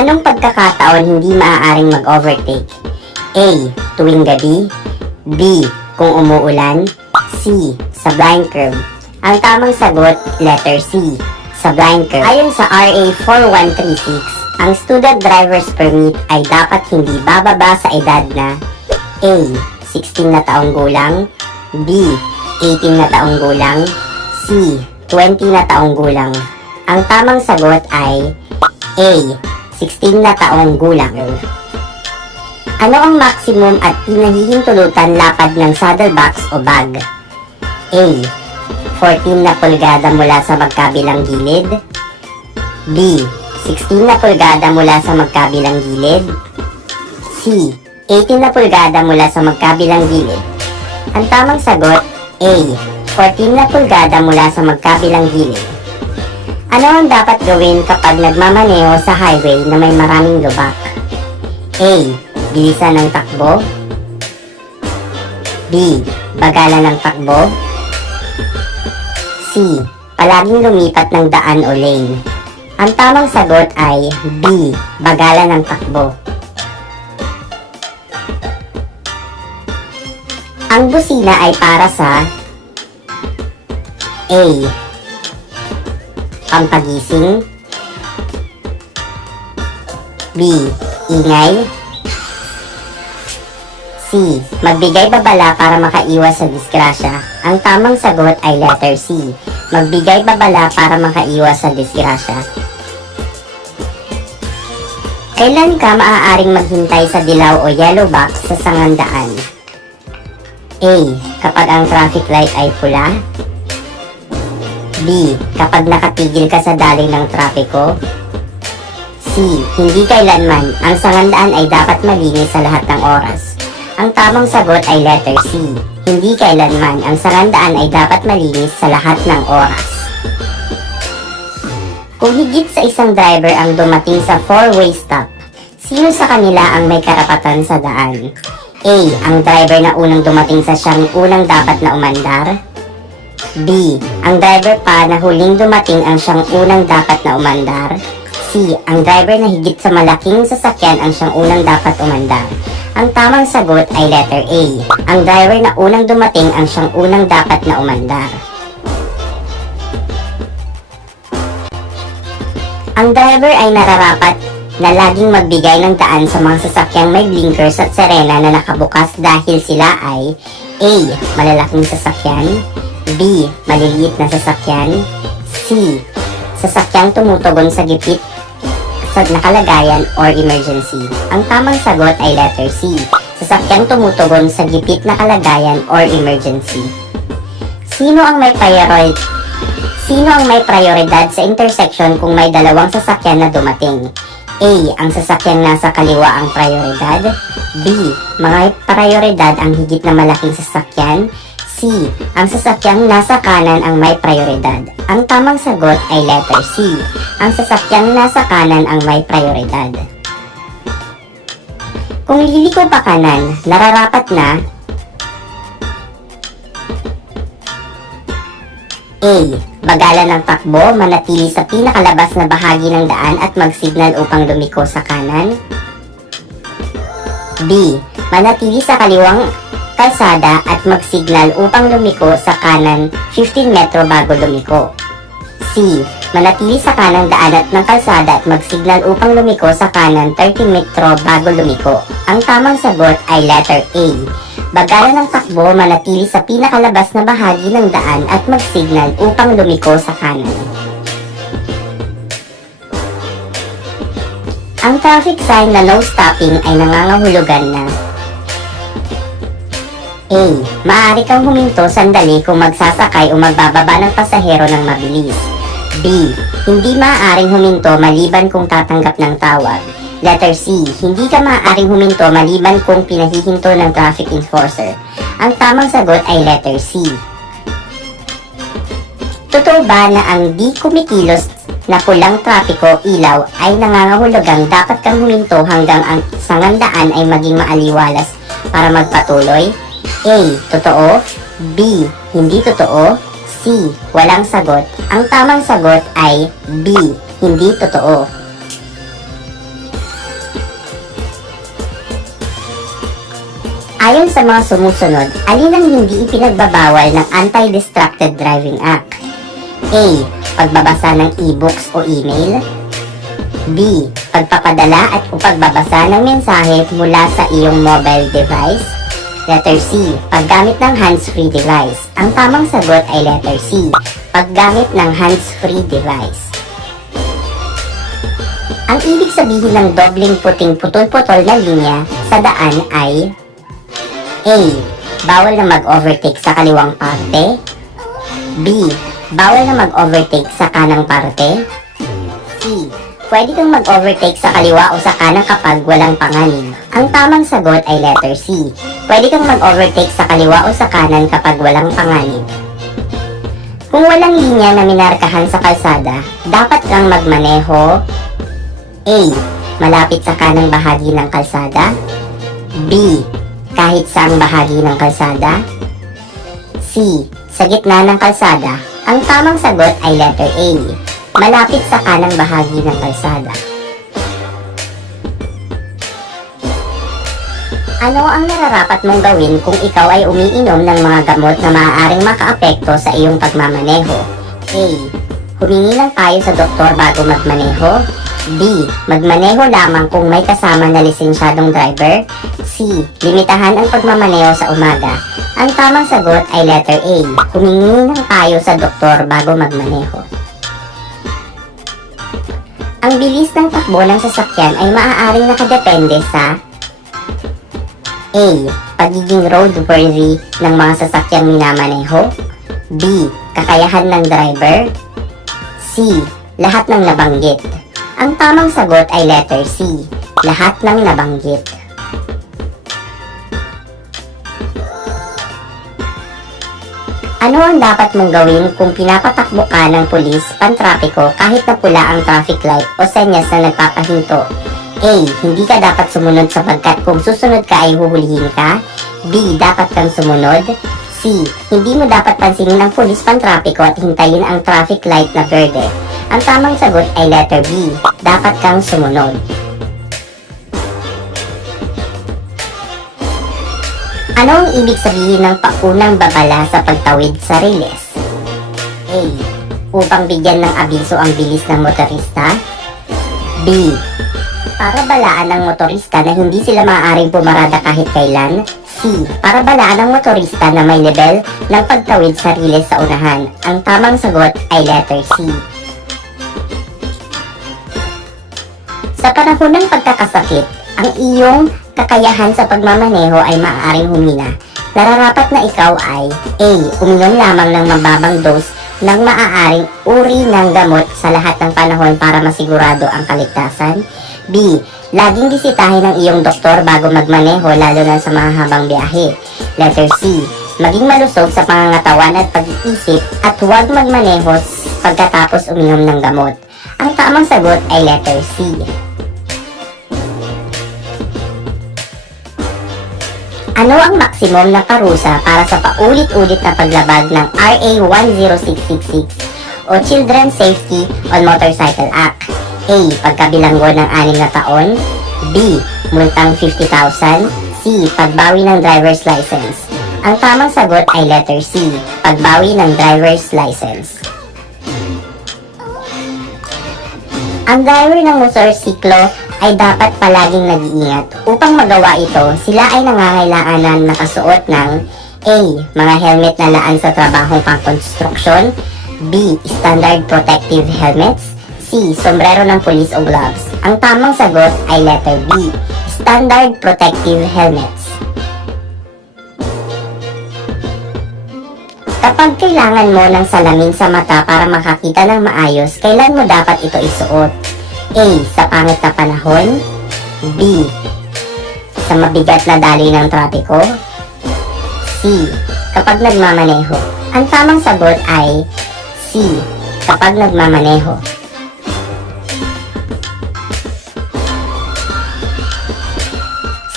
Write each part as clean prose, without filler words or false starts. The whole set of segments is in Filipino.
anong pagkakataon hindi maaaring mag-overtake? A. Tuwing gabi. B. Kung umuulan. C. Sa blind curve. Ang tamang sagot, letter C, sa blind curve. Ayon sa RA 4136, ang student driver's permit ay dapat hindi bababa sa edad na A. 16 na taong gulang. B. 18 na taong gulang. C. 20 na taong gulang. Ang tamang sagot ay A. 16 na taong gulang. Ano ang maximum at pinahihintulutan lapad ng saddlebox o bag? A. 14 na pulgada mula sa magkabilang gilid. B. 16 na pulgada mula sa magkabilang gilid. C. 18 na pulgada mula sa magkabilang gilid. Ang tamang sagot, A. 14 na pulgada mula sa magkabilang gilid. Ano ang dapat gawin kapag nagmamaneho sa highway na may maraming lubak? A. Bilisan ng takbo. B. Bagalan ng takbo. C. Palaging lumipat ng daan o lane. Ang tamang sagot ay B. Bagalan ng takbo. Ang busina ay para sa A. Pampagising. B. Ingay. C. Magbigay babala para makaiwas sa disgrasya. Ang tamang sagot ay letter C. Magbigay babala para makaiwas sa disgrasya. Kailan ka maaaring maghintay sa dilaw o yellow box sa sangandaan? A. Kapag ang traffic light ay pula. B. Kapag nakatigil ka sa daling ng trapiko. C. Hindi kailanman. Ang sangandaan ay dapat malinis sa lahat ng oras. Ang tamang sagot ay letter C. Hindi kailanman. Ang sangandaan ay dapat malinis sa lahat ng oras. Kung higit sa isang driver ang dumating sa four-way stop, sino sa kanila ang may karapatan sa daan? A. Ang driver na unang dumating sa siyang unang dapat na umandar. B. Ang driver pa na huling dumating ang siyang unang dapat na umandar. C. Ang driver na higit sa malaking sasakyan ang siyang unang dapat umandar. Ang tamang sagot ay letter A. Ang driver na unang dumating ang siyang unang dapat na umandar. Ang driver ay nararapat na laging magbigay ng daan sa mga sasakyang may blinkers at sirena na nakabukas dahil sila ay A. Malalaking sasakyan. B. Maliliit na sasakyan. C. Sasakyang tumutugon sa gipit sa nakalagayan or emergency. Ang tamang sagot ay letter C. Sasakyang tumutugon sa gipit na kalagayan or emergency. Sino ang may prioridad sa intersection kung may dalawang sasakyan na dumating? A. Ang sasakyang nasa kaliwa ang prioridad. B. Mga prioridad ang higit na malaking sasakyan. C. Ang sasakyang nasa kanan ang may prioridad. Ang tamang sagot ay letter C. Ang sasakyang nasa kanan ang may prioridad. Kung liliko pa kanan, nararapat na A. Bagalan ng takbo, manatili sa pinakalabas na bahagi ng daan at mag-signal upang lumiko sa kanan. B. Manatili sa kaliwang kalsada at mag-signal upang lumiko sa kanan 15 metro bago lumiko. C. Manatili sa kanang daan at ng kalsada at mag-signal upang lumiko sa kanan 30 metro bago lumiko. Ang tamang sagot ay letter A. Bagalan ng takbo, manatili sa pinakalabas na bahagi ng daan at mag-signal upang lumiko sa kanan. Ang traffic sign na no stopping ay nangangahulugan na A. Maaari kang huminto sandali kung magsasakay o magbababa ng pasahero ng mabilis. B. Hindi maaaring huminto maliban kung tatanggap ng tawag. Letter C. Hindi ka maaaring huminto maliban kung pinahihinto ng traffic enforcer. Ang tamang sagot ay letter C. Totoo ba na ang di kumikilos na pulang trapiko ilaw ay nangangahulugang dapat kang huminto hanggang ang sangandaan ay maging maaliwalas para magpatuloy? A. Totoo. B. Hindi totoo. C. Walang sagot. Ang tamang sagot ay B. Hindi totoo. Ayon sa mga sumusunod, alin ang hindi ipinagbabawal ng Anti-Distracted Driving Act? A. Pagbabasa ng e-books o email. B. Pagpapadala at o pagbabasa ng mensahe mula sa iyong mobile device. Letter C. Paggamit ng hands-free device. Ang tamang sagot ay letter C. Paggamit ng hands-free device. Ang ibig sabihin ng dobling puting putol-putol na linya sa daan ay A. Bawal na mag-overtake sa kaliwang parte. B. Bawal na mag-overtake sa kanang parte. C. Pwede kang mag-overtake sa kaliwa o sa kanan kapag walang panganib. Ang tamang sagot ay letter C. Pwede kang mag-overtake sa kaliwa o sa kanan kapag walang panganib. Kung walang linya na minarkahan sa kalsada, dapat kang magmaneho. A. Malapit sa kanang bahagi ng kalsada. B. Kahit saang bahagi ng kalsada. C. Sa gitna ng kalsada. Ang tamang sagot ay letter A. Malapit sa kanang bahagi ng kalsada. Ano ang nararapat mong gawin kung ikaw ay umiinom ng mga gamot na maaaring makaapekto sa iyong pagmamaneho? A. Humingi ng payo sa doktor bago magmaneho. B. Magmaneho lamang kung may kasama na lisensyadong driver. C. Limitahan ang pagmamaneho sa umaga. Ang tamang sagot ay letter A. Humingi ng payo sa doktor bago magmaneho. Ang bilis ng takbo ng sasakyan ay maaaring nakadepende sa A. Pagiging roadworthy ng mga sasakyang minamaneho. B. Kakayahan ng driver. C. Lahat ng nabanggit. Ang tamang sagot ay letter C. Lahat ng nabanggit. Ano ang dapat mong gawin kung pinapatakbo ka ng pulis pantrapiko kahit na pula ang traffic light o senyas na nagpapahinto? A. Hindi ka dapat sumunod sapagkat kung susunod ka ay huhulihin ka. B. Dapat kang sumunod. C. Hindi mo dapat pansinin ng pulis pantrapiko at hintayin ang traffic light na verde. Ang tamang sagot ay letter B. Dapat kang sumunod. Ano ang ibig sabihin ng paunang babala sa pagtawid sa riles? A. Upang bigyan ng abiso ang bilis ng motorista. B. Para balaan ng motorista na hindi sila maaaring pumarada kahit kailan. C. Para balaan ng motorista na may level ng pagtawid sa riles sa unahan. Ang tamang sagot ay letter C. Sa panahon ng pagkakasakit, ang iyong kakayahan sa pagmamaneho ay maaaring humina. Nararapat na ikaw ay A. Uminom lamang ng mababang dose ng maaaring uri ng gamot sa lahat ng panahon para masigurado ang kaligtasan. B. Laging bisitahin ang iyong doktor bago magmaneho lalo na sa mahahabang biyahe. Letter C. Maging malusog sa pangangatawan at pag-iisip at huwag magmaneho pagkatapos uminom ng gamot. Ang tamang sagot ay letter C. Ano ang maksimum na parusa para sa paulit-ulit na paglabag ng RA 10666 o Children's Safety on Motorcycle Act? A. Pagkabilanggo ng 6 na taon. B. Multang 50,000. C. Pagbawi ng driver's license. Ang tamang sagot ay letter C. Pagbawi ng driver's license. Ang driver ng motorsiklo ay dapat palaging nag-iingat. Upang magawa ito, sila ay nangangailangan nakasuot ng A. Mga helmet na laan sa trabahong pang-construction. B. Standard protective helmets. C. Sombrero ng pulis o gloves. Ang tamang sagot ay letter B. Standard protective helmets. Kapag kailangan mo ng salamin sa mata para makakita ng maayos, kailan mo dapat ito isuot? A. Sa pangit na panahon. B. Sa mabigat na daloy ng trapiko. C. Kapag nagmamaneho. Ang tamang sagot ay C. Kapag nagmamaneho.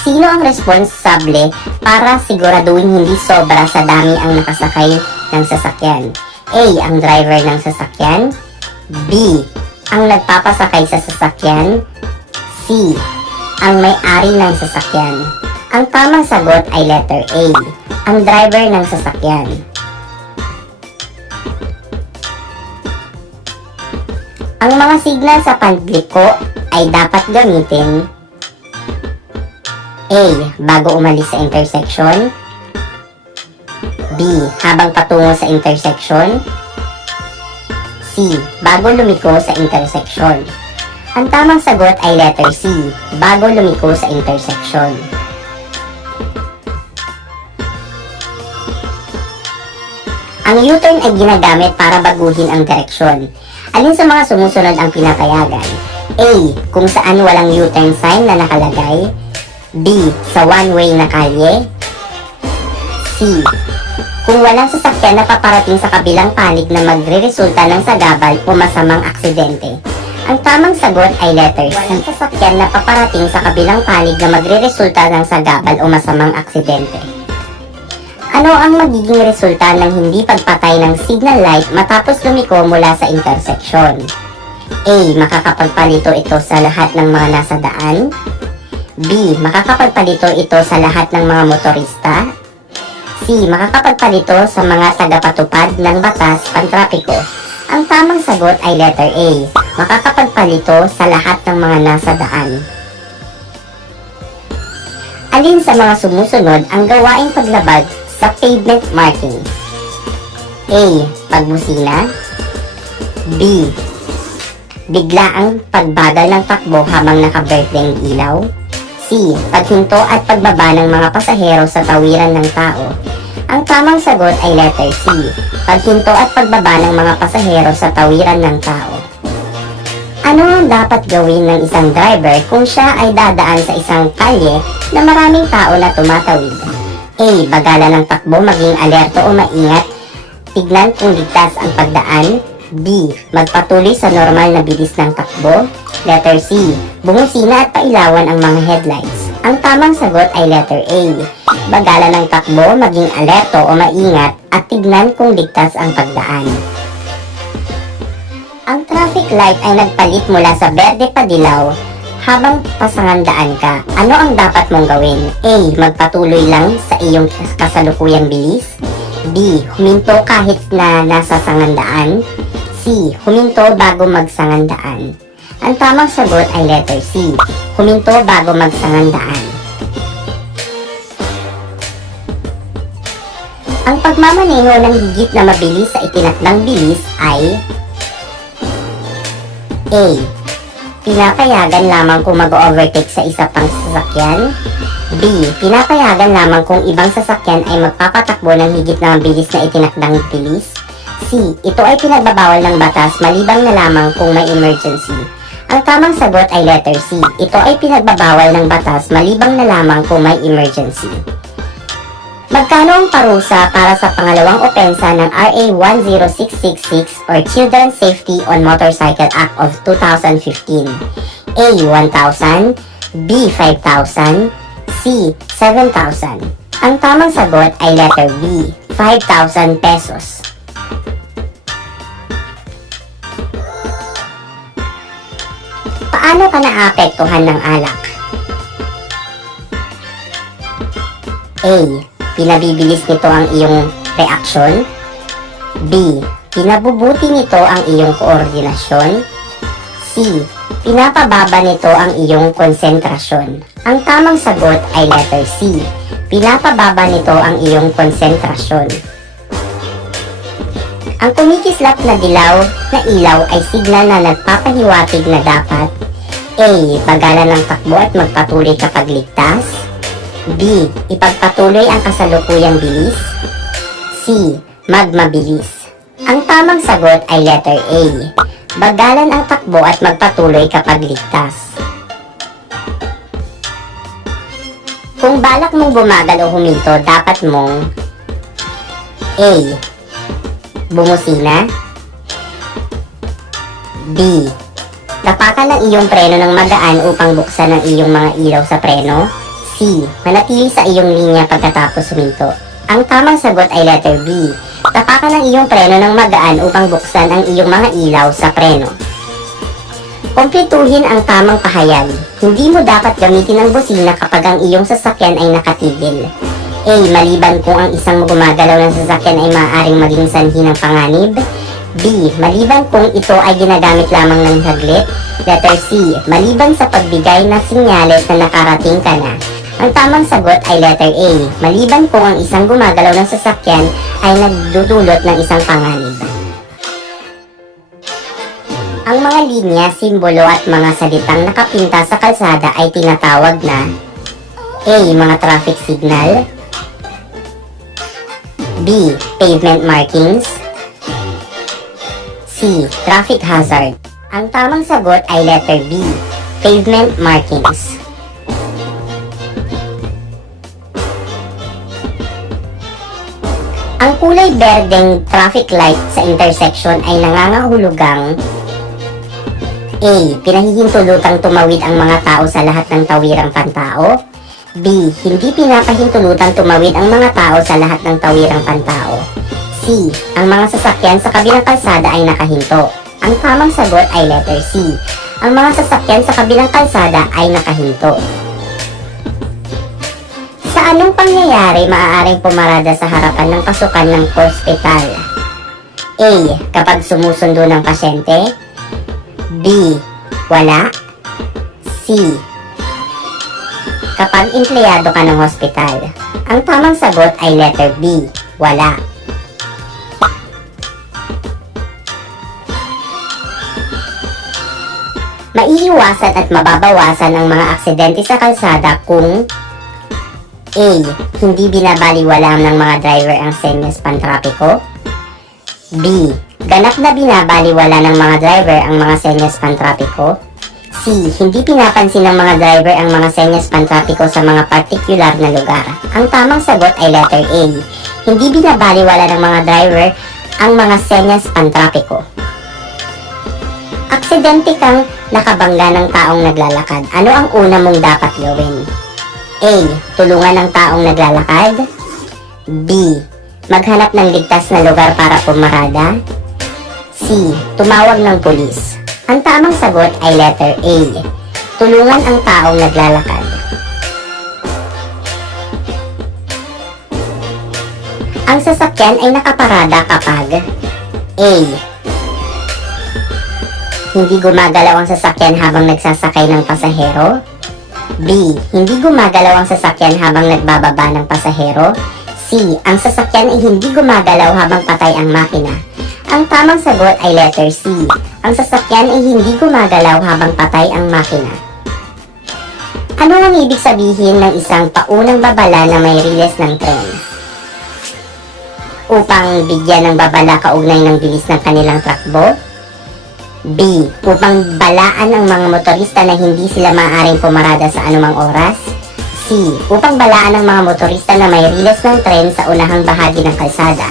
Sino ang responsable para siguraduhin hindi sobra sa dami ang nakasakay ng sasakyan? A. Ang driver ng sasakyan. B. Ang nagpapasakay sa sasakyan. C. Ang may-ari ng sasakyan. Ang tamang sagot ay letter A, ang driver ng sasakyan. Ang mga signal sa pagliko ay dapat gamitin: A. Bago umalis sa intersection. B. Habang patungo sa intersection. C. Bago lumiko sa intersection. Ang tamang sagot ay letter C, bago lumiko sa intersection. Ang U-turn ay ginagamit para baguhin ang direksyon. Alin sa mga sumusunod ang pinapayagan? A. Kung saan walang U-turn sign na nakalagay. B. Sa one-way na kalye. C. Kung walang sasakyan na paparating sa kabilang panig na magre-resulta ng sagabal o masamang aksidente. Ang tamang sagot ay letter C. Walang sasakyan na paparating sa kabilang panig na magre-resulta ng sagabal o masamang aksidente. Ano ang magiging resulta ng hindi pagpatay ng signal light matapos lumiko mula sa intersection? A. Makakapagpalito ito sa lahat ng mga nasa daan. B. Makakapagpalito ito sa lahat ng mga motorista. C. Makakapagpalito sa mga tagapatupad ng batas pantrapiko. Ang tamang sagot ay letter A. Makakapagpalito sa lahat ng mga nasa daan. Alin sa mga sumusunod ang gawaing paglabag sa pavement marking? A. Pagbusina. B. Biglaang pagbagal ng takbo habang naka-birthday ang ilaw. C. Paghinto at pagbaba ng mga pasahero sa tawiran ng tao. Ang tamang sagot ay letter C. Paghinto at pagbaba ng mga pasahero sa tawiran ng tao. Ano ang dapat gawin ng isang driver kung siya ay dadaan sa isang kalye na maraming tao na tumatawid? A. Bagalan ng takbo, maging alerto o maingat. Tignan kung ligtas ang pagdaan. B. Magpatuloy sa normal na bilis ng takbo. Letter C. Bumusina at pailawan ang mga headlights. Ang tamang sagot ay letter A. Bagalan ng takbo, maging alerto o maingat at tignan kung ligtas ang pagdaan. Ang traffic light ay nagpalit mula sa berde pa dilaw habang pasangandaan ka. Ano ang dapat mong gawin? A. Magpatuloy lang sa iyong kasalukuyang bilis. B. Huminto kahit na nasa sangandaan. C. Huminto bago magsangandaan. Ang tamang sagot ay letter C. Huminto bago magsangandaan. Ang pagmamaneho ng higit na mabilis sa itinakdang bilis ay A. Pinapayagan lamang kung mag-overtake sa isa pang sasakyan. B. Pinapayagan lamang kung ibang sasakyan ay magpapatakbo ng higit na mabilis na itinakdang bilis. C. Ito ay pinagbabawal ng batas malibang na lamang kung may emergency. Ang tamang sagot ay letter C. Ito ay pinagbabawal ng batas malibang na lamang kung may emergency. Magkano ang parusa para sa pangalawang opensa ng RA 10666 or Children's Safety on Motorcycle Act of 2015? A. 1,000. B. 5,000. C. 7,000. Ang tamang sagot ay letter B. 5,000 pesos. Paano ka naapektuhan ng alak? A. Pinabibilis nito ang iyong reaksyon. B. Pinabubuti nito ang iyong koordinasyon. C. Pinapababa nito ang iyong konsentrasyon. Ang tamang sagot ay letter C. Pinapababa nito ang iyong konsentrasyon. Ang kumikislap na dilaw na ilaw ay signal na nagpapahiwatig na dapat A. Bagalan ng takbo at magpatuloy kapag ligtas. B. Ipagpatuloy ang kasalukuyang bilis. C. Magmabilis. Ang tamang sagot ay letter A. Bagalan ang takbo at magpatuloy kapag ligtas. Kung balak mong bumagal o huminto, dapat mong A. Bumusina. B. Tapakan ang iyong preno ng magaan upang buksan ang iyong mga ilaw sa preno. C. Manatili sa iyong linya pagkatapos huminto. Ang tamang sagot ay letter B. Tapakan ang iyong preno ng magaan upang buksan ang iyong mga ilaw sa preno. Kumpletuhin ang tamang pahayag. Hindi mo dapat gamitin ang busina kapag ang iyong sasakyan ay nakatigil. A. Maliban kung ang isang gumagalaw ng sasakyan ay maaaring maging sanhi ng panganib. B. Maliban kung ito ay ginagamit lamang ng saglit. Letter C. Maliban sa pagbigay ng sinyales na nakarating ka na. Ang tamang sagot ay letter A. Maliban kung ang isang gumagalaw ng sasakyan ay nagdudulot ng isang panganib. Ang mga linya, simbolo at mga salitang nakapinta sa kalsada ay tinatawag na A. Mga traffic signal. B. Pavement markings. C. Traffic hazard. Ang tamang sagot ay letter B. Pavement markings. Ang kulay berdeng traffic light sa intersection ay nangangahulugang A. Pinahihintulutang tumawid ang mga tao sa lahat ng tawirang pantao. B. Hindi pinapahintulutang tumawid ang mga tao sa lahat ng tawirang pantao. C. Ang mga sasakyan sa kabilang kalsada ay nakahinto. Ang tamang sagot ay letter C. Ang mga sasakyan sa kabilang kalsada ay nakahinto. Sa anong pangyayari maaaring pumarada sa harapan ng pasukan ng ospital? A. Kapag sumusundo ng pasyente. B. Wala. C. Kapag empleyado ka ng hospital. Ang tamang sagot ay letter B. Wala. Maiiwasan at mababawasan ang mga aksidente sa kalsada kung A. Hindi binabaliwala ng mga driver ang senyas pantrapiko. B. Ganap na binabaliwala ng mga driver ang mga senyas pantrapiko. C. Hindi pinapansin ng mga driver ang mga senyas pantrapiko sa mga partikular na lugar. Ang tamang sagot ay letter A. Hindi binabaliwala ng mga driver ang mga senyas pantrapiko. Aksidente kang nakabangga ng taong naglalakad. Ano ang una mong dapat gawin? A. Tulungan ang taong naglalakad. B. Maghanap ng ligtas na lugar para pumarada. C. Tumawag ng pulis. Ang tamang sagot ay letter A. Tulungan ang taong naglalakad. Ang sasakyan ay nakaparada kapag A. Hindi gumagalaw ang sasakyan habang nagsasakay ng pasahero. B. Hindi gumagalaw ang sasakyan habang nagbababa ng pasahero. C. Ang sasakyan ay hindi gumagalaw habang patay ang makina. Ang tamang sagot ay letter C. Ang sasakyan ay hindi gumagalaw habang patay ang makina. Ano ang ibig sabihin ng isang paunang babala na may riles ng tren? Upang bigyan ng babala kaugnay ng bilis ng kanilang takbo. B. Upang balaan ang mga motorista na hindi sila maaaring pumarada sa anumang oras. C. Upang balaan ang mga motorista na may riles ng tren sa unahang bahagi ng kalsada.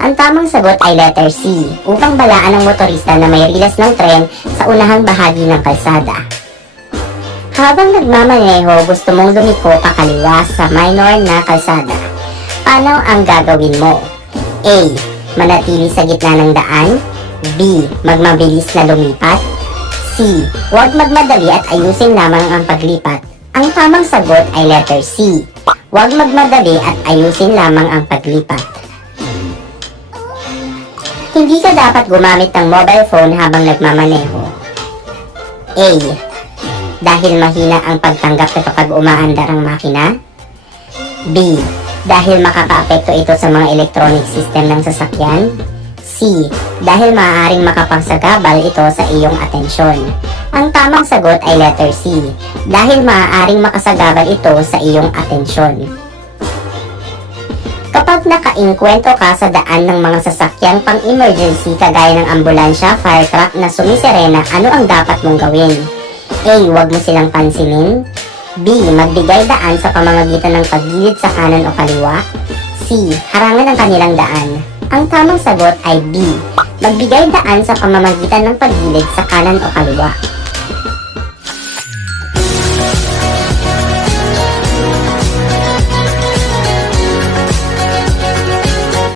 Ang tamang sagot ay letter C. Upang balaan ang motorista na may riles ng tren sa unahang bahagi ng kalsada. Habang nagmamaneho, gusto mong lumiko pakaliwa sa minor na kalsada. Paano ang gagawin mo? A. Manatili sa gitna ng daan. B. Magmabilis na lumipat. C. Huwag magmadali at ayusin lamang ang paglipat. Ang tamang sagot ay letter C. Huwag magmadali at ayusin lamang ang paglipat. Hindi ka dapat gumamit ng mobile phone habang nagmamaneho. A. Dahil mahina ang pagtanggap na kapag umaandar ang makina. B. Dahil makakaapekto ito sa mga electronic system ng sasakyan. C. Dahil maaaring makapagsagabal ito sa iyong atensyon. Ang tamang sagot ay letter C. Dahil maaaring makasagabal ito sa iyong atensyon. Kapag nakainkwento ka sa daan ng mga sasakyang pang-emergency kagaya ng ambulansya, fire truck na sumiserena, ano ang dapat mong gawin? A. Huwag mo silang pansinin. B. Magbigay daan sa pamamagitan ng paggilid sa kanan o kaliwa. C. Harangan ang kanilang daan. Ang tamang sagot ay B. Magbigay daan sa pamamagitan ng paggilid sa kanan o kaliwa.